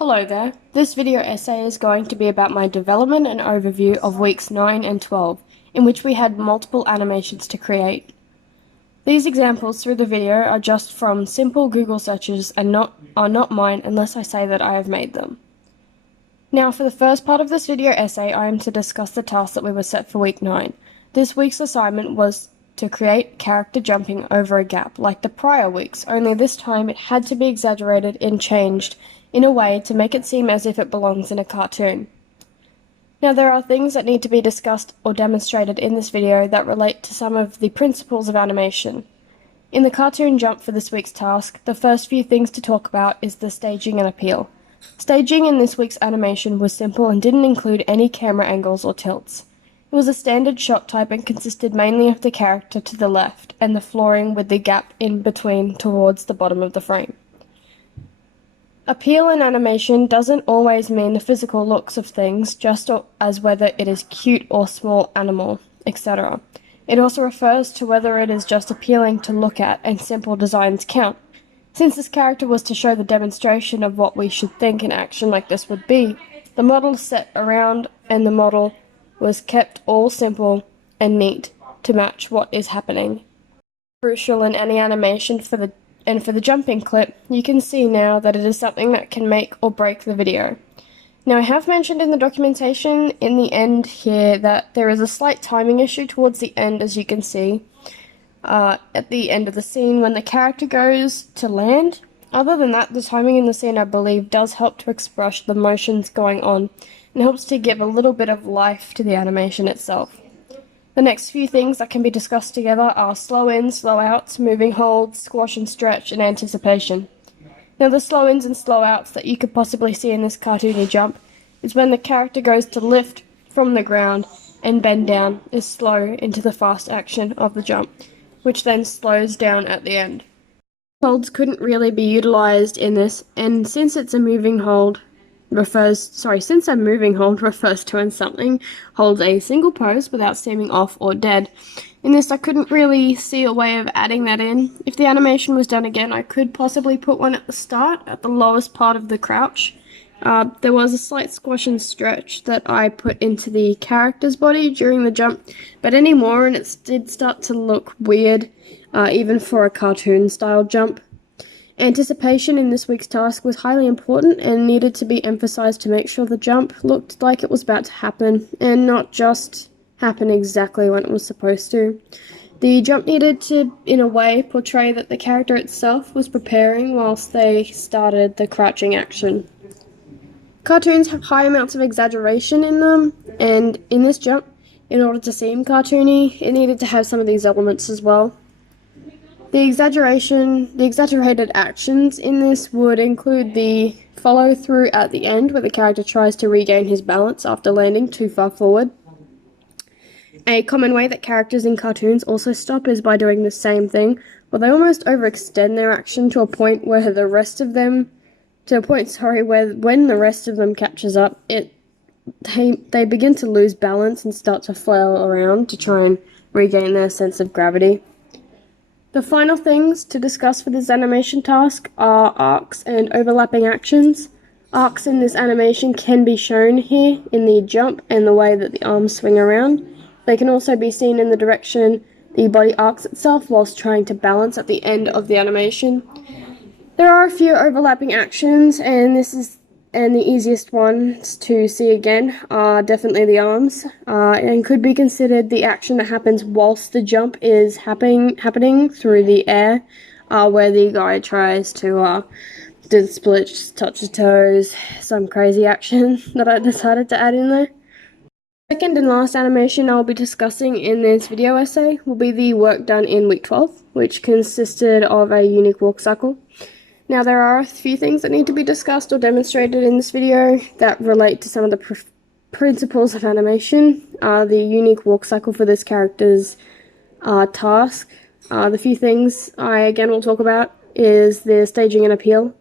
Hello there. This video essay is going to be about my development and overview of weeks 9 and 12, in which we had multiple animations to create. These examples through the video are just from simple Google searches and are not mine unless I say that I have made them. Now for the first part of this video essay, I am to discuss the task that we were set for week 9. This week's assignment was to create character jumping over a gap like the prior weeks, only this time it had to be exaggerated and changed in a way to make it seem as if it belongs in a cartoon. Now there are things that need to be discussed or demonstrated in this video that relate to some of the principles of animation. In the cartoon jump for this week's task, the first few things to talk about is the staging and appeal. Staging in this week's animation was simple and didn't include any camera angles or tilts. It was a standard shot type and consisted mainly of the character to the left and the flooring with the gap in between towards the bottom of the frame. Appeal in animation doesn't always mean the physical looks of things, just as whether it is cute or small animal, etc. It also refers to whether it is just appealing to look at, and simple designs count. Since this character was to show the demonstration of what we should think an action like this would be, the model set around and the model was kept all simple and neat to match what is happening. Crucial in any animation for the jumping clip, you can see now that it is something that can make or break the video. Now I have mentioned in the documentation in the end here that there is a slight timing issue towards the end, as you can see at the end of the scene when the character goes to land. Other than that, the timing in the scene, I believe, does help to express the motions going on and helps to give a little bit of life to the animation itself. The next few things that can be discussed together are slow ins, slow outs, moving holds, squash and stretch, and anticipation. Now the slow ins and slow outs that you could possibly see in this cartoony jump is when the character goes to lift from the ground and bend down is slow into the fast action of the jump, which then slows down at the end. Holds couldn't really be utilized in this, and since a moving hold refers to when something holds a single pose without seeming off or dead. In this, I couldn't really see a way of adding that in. If the animation was done again, I could possibly put one at the start, at the lowest part of the crouch. There was a slight squash and stretch that I put into the character's body during the jump, but any more and it did start to look weird, even for a cartoon-style jump. Anticipation in this week's task was highly important and needed to be emphasized to make sure the jump looked like it was about to happen and not just happen exactly when it was supposed to. The jump needed to, in a way, portray that the character itself was preparing whilst they started the crouching action. Cartoons have high amounts of exaggeration in them, and in this jump, in order to seem cartoony, it needed to have some of these elements as well. The exaggerated actions in this would include the follow through at the end where the character tries to regain his balance after landing too far forward. A common way that characters in cartoons also stop is by doing the same thing, where they almost overextend their action to a point where when the rest of them catches up, they begin to lose balance and start to flail around to try and regain their sense of gravity. The final things to discuss for this animation task are arcs and overlapping actions. Arcs in this animation can be shown here in the jump and the way that the arms swing around. They can also be seen in the direction the body arcs itself whilst trying to balance at the end of the animation. There are a few overlapping actions, and the easiest ones to see again are definitely the arms, and could be considered the action that happens whilst the jump is happening through the air, where the guy tries to do the splits, touch the toes, some crazy action that I decided to add in there. Second and last animation I'll be discussing in this video essay will be the work done in week 12, which consisted of a unique walk cycle. Now there are a few things that need to be discussed or demonstrated in this video that relate to some of the principles of animation. The unique walk cycle for this character's task. The few things I again will talk about is the staging and appeal.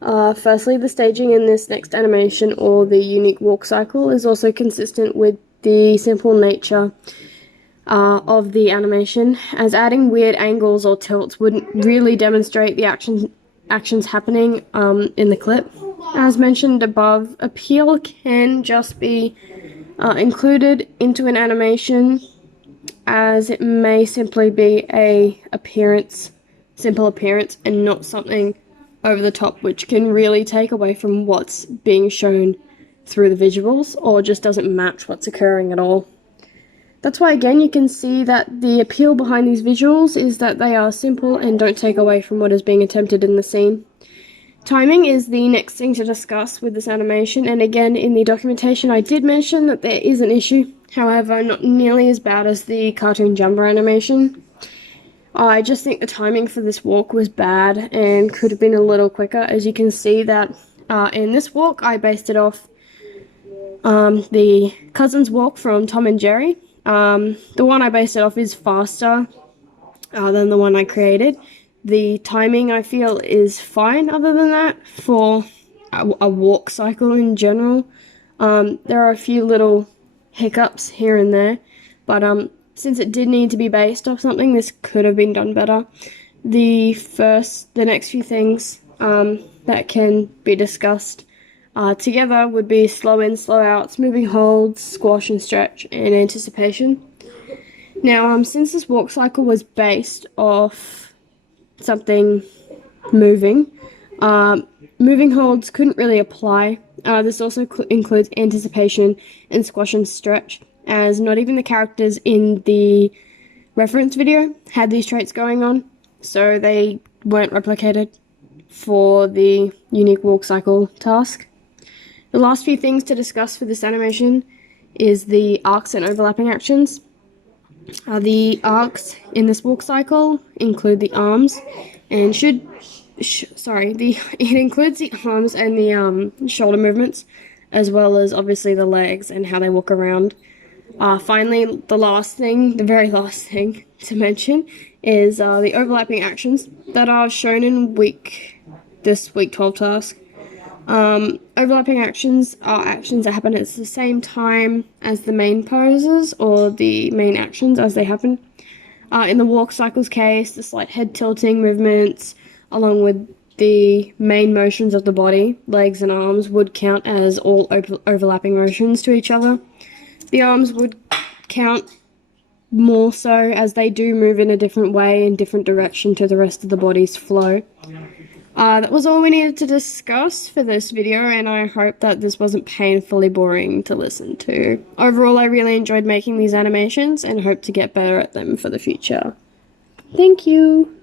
Firstly, the staging in this next animation, or the unique walk cycle, is also consistent with the simple nature of the animation, as adding weird angles or tilts wouldn't really demonstrate the actions happening in the clip. As mentioned above, appeal can just be included into an animation, as it may simply be a simple appearance, and not something over the top, which can really take away from what's being shown through the visuals, or just doesn't match what's occurring at all. That's why, again, you can see that the appeal behind these visuals is that they are simple and don't take away from what is being attempted in the scene. Timing is the next thing to discuss with this animation, and again, in the documentation I did mention that there is an issue, however, not nearly as bad as the cartoon jumper animation. I just think the timing for this walk was bad and could have been a little quicker. As you can see that in this walk, I based it off the Cousins walk from Tom and Jerry. The one I based it off is faster than the one I created. The timing, I feel, is fine other than that for a walk cycle in general. There are a few little hiccups here and there, but since it did need to be based off something, this could have been done better. The next few things that can be discussed together would be slow in, slow outs, moving holds, squash and stretch, and anticipation. Now, since this walk cycle was based off something moving, moving holds couldn't really apply. This also includes anticipation and squash and stretch, as not even the characters in the reference video had these traits going on, so they weren't replicated for the unique walk cycle task. The last few things to discuss for this animation is the arcs and overlapping actions. The arcs in this walk cycle include the arms, and it includes the arms and the shoulder movements, as well as obviously the legs and how they walk around. Finally, the very last thing to mention is the overlapping actions that are shown in this week 12 task. Overlapping actions are actions that happen at the same time as the main poses, or the main actions as they happen. In the walk cycle's case, the slight head tilting movements, along with the main motions of the body, legs and arms, would count as all overlapping motions to each other. The arms would count more so, as they do move in a different way, in different direction to the rest of the body's flow. That was all we needed to discuss for this video, and I hope that this wasn't painfully boring to listen to. Overall, I really enjoyed making these animations and hope to get better at them for the future. Thank you!